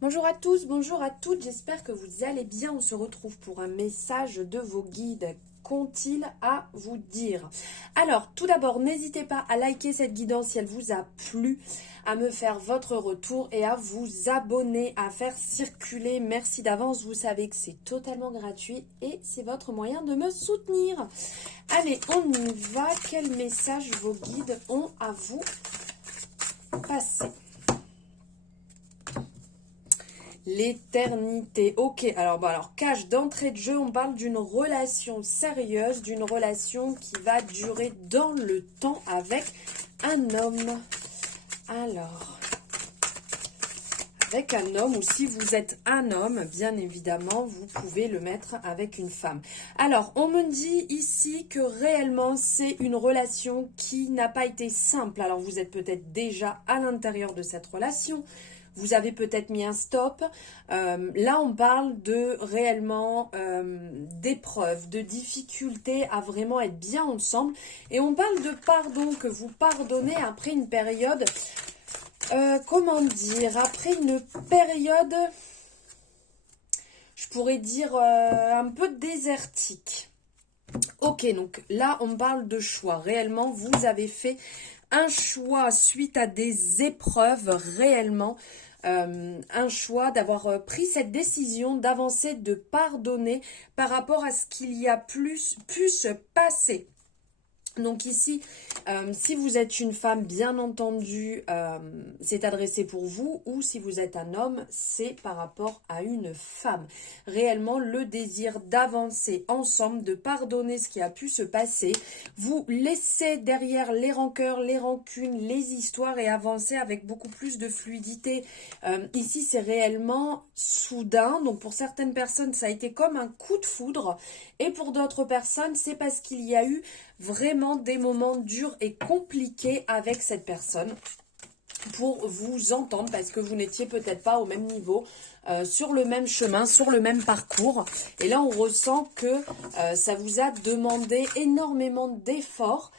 Bonjour à tous, bonjour à toutes, j'espère que vous allez bien. On se retrouve pour un message de vos guides. Qu'ont-ils à vous dire? Alors, tout d'abord, n'hésitez pas à liker cette guidance si elle vous a plu, à me faire votre retour et à vous abonner, à faire circuler. Merci d'avance, vous savez que c'est totalement gratuit et c'est votre moyen de me soutenir. Allez, on y va. Quel message vos guides ont à vous passer? L'éternité. Ok, alors cache d'entrée de jeu, on parle d'une relation sérieuse, d'une relation qui va durer dans le temps avec un homme. Alors, avec un homme, ou si vous êtes un homme, bien évidemment, vous pouvez le mettre avec une femme. Alors, on me dit ici que réellement, c'est une relation qui n'a pas été simple. Alors, vous êtes peut-être déjà à l'intérieur de cette relation. Vous avez peut-être mis un stop. Là, on parle de réellement d'épreuves, de difficultés à vraiment être bien ensemble. Et on parle de pardon, que vous pardonnez après une période, comment dire, après une période, je pourrais dire un peu désertique. Ok, donc là, on parle de choix. Réellement, vous avez fait un choix suite à des épreuves réellement, un choix d'avoir pris cette décision d'avancer, de pardonner par rapport à ce qu'il y a pu se passer. Donc ici, si vous êtes une femme, bien entendu, c'est adressé pour vous, ou si vous êtes un homme, c'est par rapport à une femme. Réellement, le désir d'avancer ensemble, de pardonner ce qui a pu se passer, vous laissez derrière les rancœurs, les rancunes, les histoires et avancer avec beaucoup plus de fluidité. Ici, c'est réellement soudain, donc pour certaines personnes, ça a été comme un coup de foudre, et pour d'autres personnes, c'est parce qu'il y a eu vraiment des moments durs et compliqués avec cette personne pour vous entendre parce que vous n'étiez peut-être pas au même niveau, sur le même chemin, sur le même parcours. Et là, on ressent que ça vous a demandé énormément d'efforts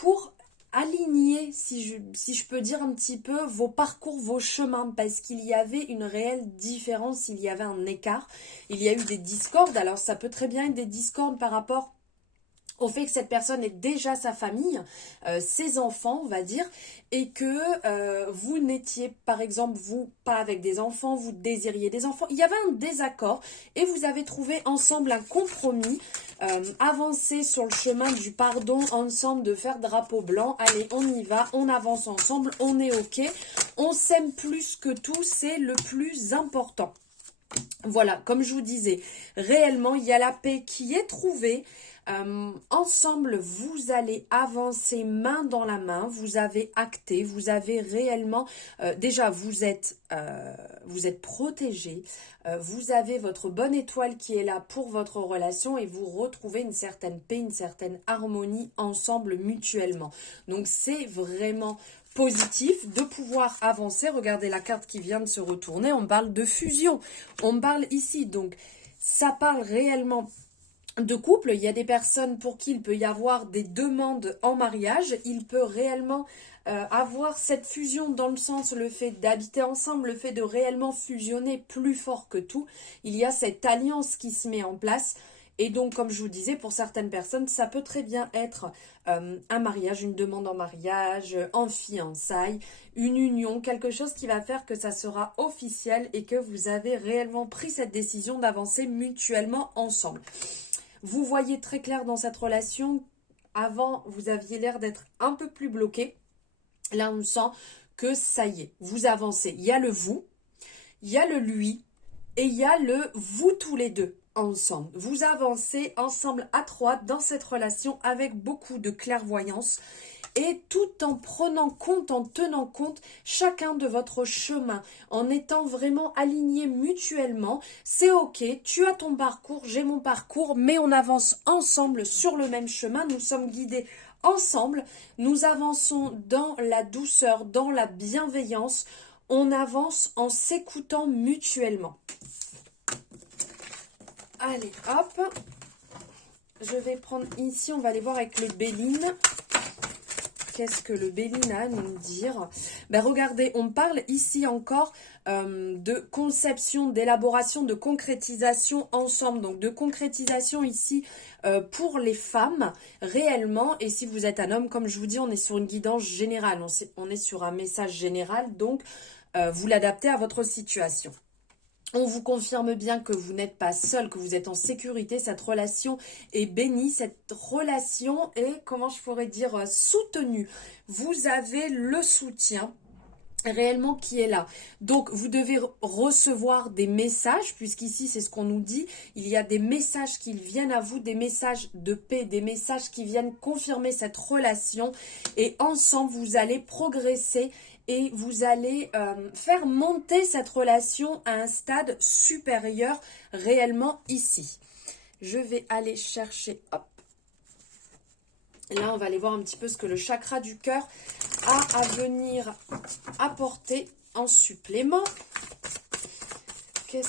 pour aligner, si je peux dire un petit peu, vos parcours, vos chemins, parce qu'il y avait une réelle différence, il y avait un écart, il y a eu des discordes. Alors, ça peut très bien être des discordes par rapport au fait que cette personne ait déjà sa famille, ses enfants, on va dire, et que vous n'étiez, par exemple, vous, pas avec des enfants, vous désiriez des enfants. Il y avait un désaccord et vous avez trouvé ensemble un compromis, avancer sur le chemin du pardon ensemble, de faire drapeau blanc. Allez, on y va, on avance ensemble, on est ok, on s'aime plus que tout, c'est le plus important. Voilà, comme je vous disais, réellement, il y a la paix qui est trouvée. Ensemble, vous allez avancer main dans la main. Vous avez acté, vous avez réellement, déjà, vous êtes protégé. Vous avez votre bonne étoile qui est là pour votre relation et vous retrouvez une certaine paix, une certaine harmonie ensemble mutuellement. Donc, c'est vraiment positif de pouvoir avancer. Regardez la carte qui vient de se retourner, on parle de fusion, on parle ici, donc ça parle réellement de couple. Il y a des personnes pour qui il peut y avoir des demandes en mariage, il peut réellement avoir cette fusion dans le sens, le fait d'habiter ensemble, le fait de réellement fusionner plus fort que tout, il y a cette alliance qui se met en place. Et donc, comme je vous disais, pour certaines personnes, ça peut très bien être un mariage, une demande en mariage, en fiançailles, une union, quelque chose qui va faire que ça sera officiel et que vous avez réellement pris cette décision d'avancer mutuellement ensemble. Vous voyez très clair dans cette relation, avant, vous aviez l'air d'être un peu plus bloqué. Là, on sent que ça y est, vous avancez. Il y a le vous, il y a le lui et il y a le vous tous les deux ensemble. Vous avancez ensemble à trois dans cette relation avec beaucoup de clairvoyance et tout en prenant compte, en tenant compte chacun de votre chemin, en étant vraiment alignés mutuellement. C'est ok, tu as ton parcours, j'ai mon parcours, mais on avance ensemble sur le même chemin, nous sommes guidés ensemble, nous avançons dans la douceur, dans la bienveillance, on avance en s'écoutant mutuellement. Allez, hop, je vais prendre ici, on va aller voir avec les Bélines. qu'est-ce que le Béline a à nous dire? Ben regardez, on parle ici encore de conception, d'élaboration, de concrétisation ensemble. Donc de concrétisation ici pour les femmes réellement. Et si vous êtes un homme, comme je vous dis, on est sur une guidance générale. On est sur un message général. Donc vous l'adaptez à votre situation. On vous confirme bien que vous n'êtes pas seul, que vous êtes en sécurité. Cette relation est bénie. Cette relation est, comment je pourrais dire, soutenue. Vous avez le soutien réellement qui est là. Donc, vous devez recevoir des messages, puisqu'ici, c'est ce qu'on nous dit. Il y a des messages qui viennent à vous, des messages de paix, des messages qui viennent confirmer cette relation. Et ensemble, vous allez progresser et vous allez faire monter cette relation à un stade supérieur réellement ici. Je vais aller chercher, hop. Là, on va aller voir un petit peu ce que le chakra du cœur a à venir apporter en supplément. Quel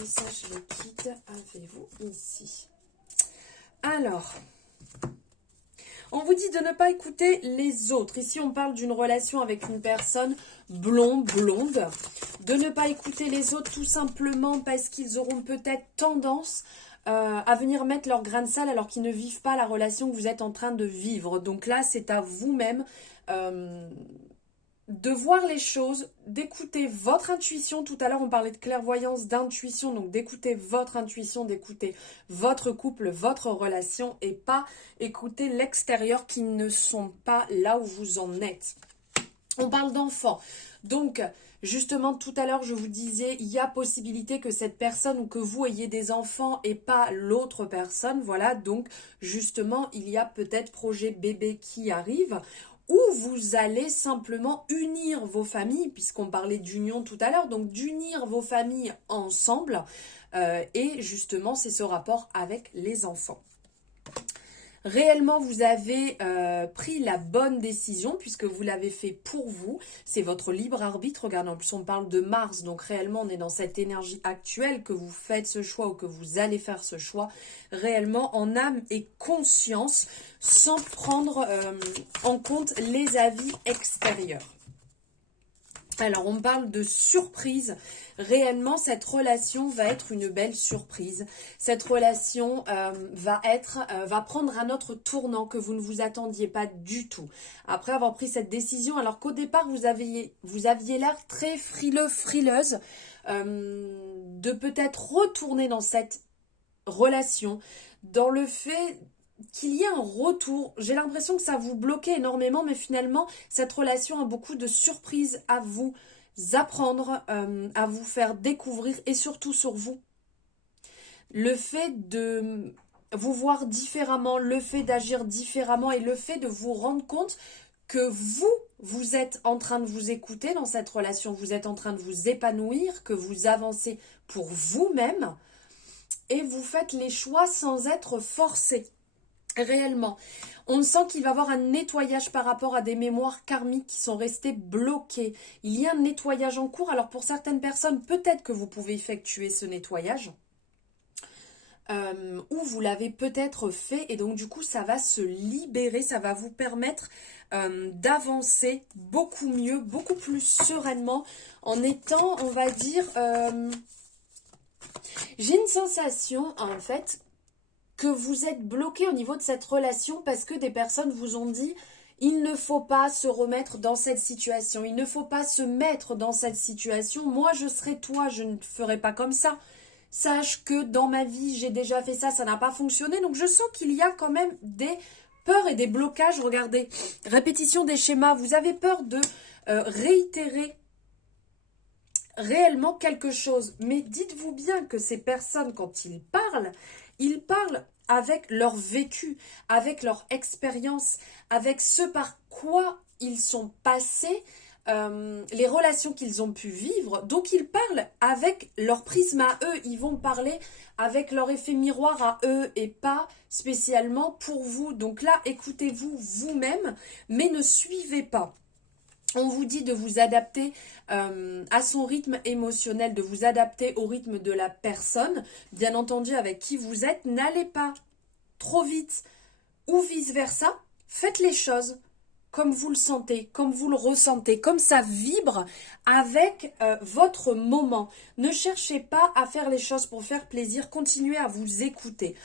message le guide avez-vous ici? Alors, on vous dit de ne pas écouter les autres. Ici, on parle d'une relation avec une personne blonde. De ne pas écouter les autres tout simplement parce qu'ils auront peut-être tendance à venir mettre leur grain de sel alors qu'ils ne vivent pas la relation que vous êtes en train de vivre. Donc là, c'est à vous-même de voir les choses, d'écouter votre intuition. Tout à l'heure, on parlait de clairvoyance, d'intuition. Donc d'écouter votre intuition, d'écouter votre couple, votre relation et pas écouter l'extérieur qui ne sont pas là où vous en êtes. On parle d'enfants. Donc, justement, tout à l'heure, je vous disais, il y a possibilité que cette personne ou que vous ayez des enfants et pas l'autre personne. Voilà, donc, justement, il y a peut-être projet bébé qui arrive où vous allez simplement unir vos familles, puisqu'on parlait d'union tout à l'heure, donc d'unir vos familles ensemble. Et justement, c'est ce rapport avec les enfants. Réellement, vous avez pris la bonne décision puisque vous l'avez fait pour vous. C'est votre libre arbitre. Regardez, en plus, on parle de Mars. Donc, réellement, on est dans cette énergie actuelle que vous faites ce choix ou que vous allez faire ce choix. Réellement, en âme et conscience, sans prendre en compte les avis extérieurs. Alors, on parle de surprise. Réellement, cette relation va être une belle surprise. Cette relation va prendre un autre tournant que vous ne vous attendiez pas du tout. Après avoir pris cette décision, alors qu'au départ, vous aviez l'air très frileuse, de peut-être retourner dans cette relation, dans le fait qu'il y ait un retour. J'ai l'impression que ça vous bloquait énormément, mais finalement, cette relation a beaucoup de surprises à vous apprendre, à vous faire découvrir et surtout sur vous. Le fait de vous voir différemment, le fait d'agir différemment et le fait de vous rendre compte que vous êtes en train de vous écouter dans cette relation, vous êtes en train de vous épanouir, que vous avancez pour vous-même et vous faites les choix sans être forcé. Réellement, on sent qu'il va y avoir un nettoyage par rapport à des mémoires karmiques qui sont restées bloquées. Il y a un nettoyage en cours. Alors pour certaines personnes, peut-être que vous pouvez effectuer ce nettoyage. Ou vous l'avez peut-être fait et donc du coup ça va se libérer. Ça va vous permettre d'avancer beaucoup mieux, beaucoup plus sereinement en étant, on va dire... j'ai une sensation en fait... que vous êtes bloqué au niveau de cette relation parce que des personnes vous ont dit il ne faut pas se remettre dans cette situation, il ne faut pas se mettre dans cette situation, moi je serai toi, je ne ferai pas comme ça. Sache que dans ma vie j'ai déjà fait ça, ça n'a pas fonctionné, donc je sens qu'il y a quand même des peurs et des blocages. Regardez, répétition des schémas, vous avez peur de réitérer réellement quelque chose, mais dites-vous bien que ces personnes quand ils parlent avec leur vécu, avec leur expérience, avec ce par quoi ils sont passés, les relations qu'ils ont pu vivre. Donc ils parlent avec leur prisme à eux, ils vont parler avec leur effet miroir à eux et pas spécialement pour vous. Donc là, écoutez-vous vous-même, mais ne suivez pas. On vous dit de vous adapter à son rythme émotionnel, de vous adapter au rythme de la personne, bien entendu avec qui vous êtes. N'allez pas trop vite ou vice-versa, faites les choses comme vous le sentez, comme vous le ressentez, comme ça vibre avec votre moment. Ne cherchez pas à faire les choses pour faire plaisir, continuez à vous écouter.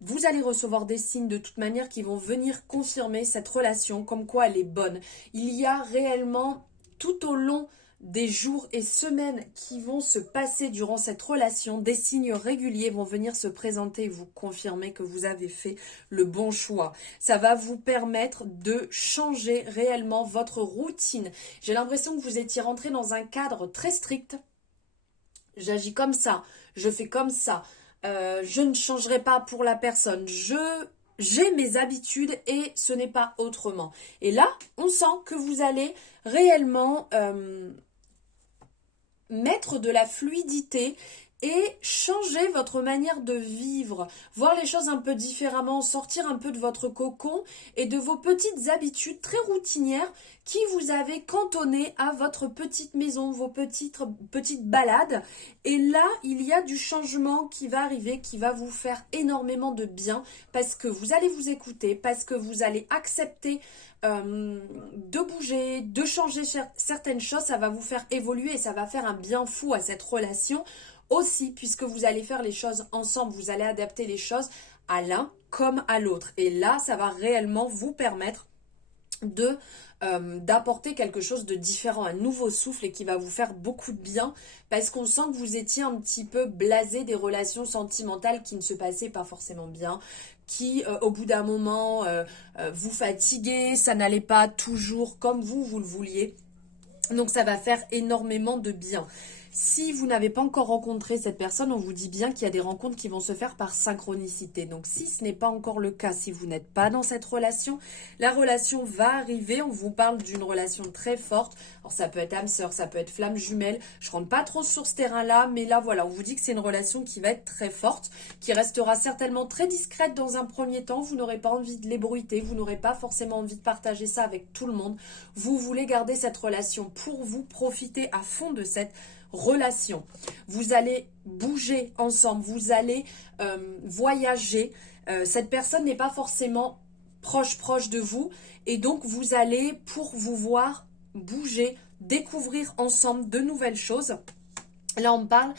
Vous allez recevoir des signes de toute manière qui vont venir confirmer cette relation, comme quoi elle est bonne. Il y a réellement tout au long des jours et semaines qui vont se passer durant cette relation, des signes réguliers vont venir se présenter et vous confirmer que vous avez fait le bon choix. Ça va vous permettre de changer réellement votre routine. J'ai l'impression que vous étiez rentré dans un cadre très strict. J'agis comme ça, je fais comme ça. Je ne changerai pas pour la personne. J'ai mes habitudes et ce n'est pas autrement. Et là, on sent que vous allez réellement mettre de la fluidité et changer votre manière de vivre, voir les choses un peu différemment, sortir un peu de votre cocon et de vos petites habitudes très routinières qui vous avez cantonné à votre petite maison, vos petites balades. Et là, il y a du changement qui va arriver, qui va vous faire énormément de bien parce que vous allez vous écouter, parce que vous allez accepter de bouger, de changer certaines choses. Ça va vous faire évoluer et ça va faire un bien fou à cette relation aussi, puisque vous allez faire les choses ensemble, vous allez adapter les choses à l'un comme à l'autre. Et là, ça va réellement vous permettre d'apporter quelque chose de différent, un nouveau souffle et qui va vous faire beaucoup de bien parce qu'on sent que vous étiez un petit peu blasé des relations sentimentales qui ne se passaient pas forcément bien, qui au bout d'un moment vous fatiguaient, ça n'allait pas toujours comme vous le vouliez. Donc ça va faire énormément de bien. Si vous n'avez pas encore rencontré cette personne, on vous dit bien qu'il y a des rencontres qui vont se faire par synchronicité. Donc si ce n'est pas encore le cas, si vous n'êtes pas dans cette relation, la relation va arriver. On vous parle d'une relation très forte. Alors ça peut être âme sœur, ça peut être flamme jumelle. Je rentre pas trop sur ce terrain-là, mais là voilà, on vous dit que c'est une relation qui va être très forte, qui restera certainement très discrète dans un premier temps. Vous n'aurez pas envie de l'ébruiter, vous n'aurez pas forcément envie de partager ça avec tout le monde. Vous voulez garder cette relation pour vous, profiter à fond de cette relation. Vous allez bouger ensemble, vous allez voyager. Cette personne n'est pas forcément proche de vous et donc vous allez, pour vous voir bouger, découvrir ensemble de nouvelles choses. Là on parle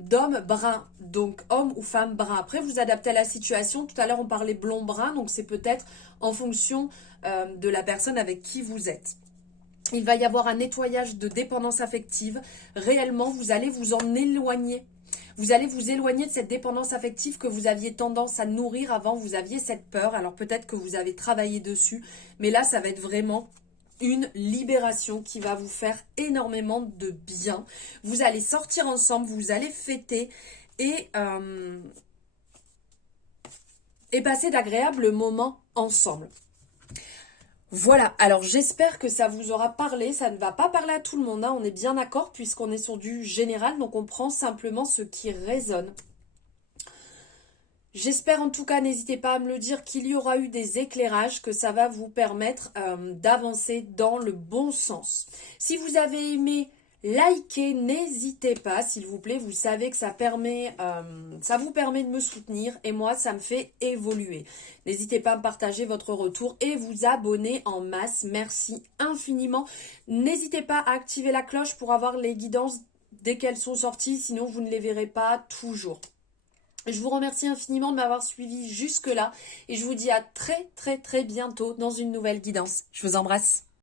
d'homme brun, donc homme ou femme brun. Après vous adaptez à la situation. Tout à l'heure on parlait blond brun, donc c'est peut-être en fonction de la personne avec qui vous êtes. Il va y avoir un nettoyage de dépendance affective. Réellement, vous allez vous en éloigner. Vous allez vous éloigner de cette dépendance affective que vous aviez tendance à nourrir avant. Vous aviez cette peur. Alors peut-être que vous avez travaillé dessus. Mais là, ça va être vraiment une libération qui va vous faire énormément de bien. Vous allez sortir ensemble. Vous allez fêter et passer d'agréables moments ensemble. Voilà, alors j'espère que ça vous aura parlé, ça ne va pas parler à tout le monde, hein, on est bien d'accord puisqu'on est sur du général, donc on prend simplement ce qui résonne. J'espère en tout cas, n'hésitez pas à me le dire, qu'il y aura eu des éclairages, que ça va vous permettre d'avancer dans le bon sens. Si vous avez aimé, likez, n'hésitez pas s'il vous plaît, vous savez que ça vous permet de me soutenir et moi ça me fait évoluer. N'hésitez pas à me partager votre retour et vous abonner en masse, merci infiniment. N'hésitez pas à activer la cloche pour avoir les guidances dès qu'elles sont sorties, sinon vous ne les verrez pas toujours. Je vous remercie infiniment de m'avoir suivi jusque-là et je vous dis à très bientôt dans une nouvelle guidance. Je vous embrasse.